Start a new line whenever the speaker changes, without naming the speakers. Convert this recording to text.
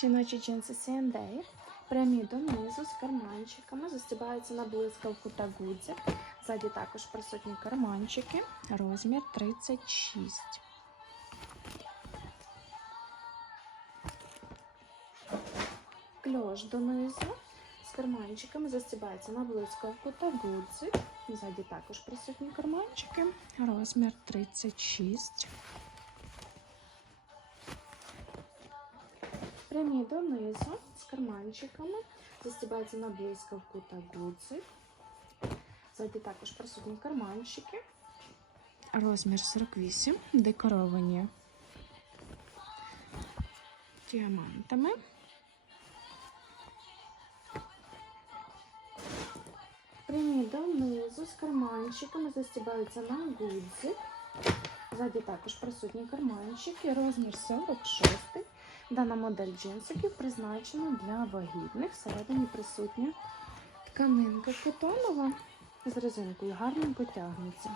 Жіночі джинси C&A. Прямі донизу з карманчиками. Застібаються на блискавку та гудзик. Ззаді також присутні карманчики. Розмір 36. Кльош донизу з карманчиками. Застібається на блискавку та гудзик. Ззаді також присутні карманчики. Розмір 36. Прямі донизу з карманчиками. Застібається на блискавку та гудзик. Ззаді також присутні карманчики. Розмір 48. Декоровані діамантами. Прямі донизу з карманчиками застібаються на гудзик. Ззаді також присутні карманчики, розмір 46. Дана модель джинсиків призначена для вагітних. Всередині присутня тканинка фотонова з резинкою, гарненько тягнеться.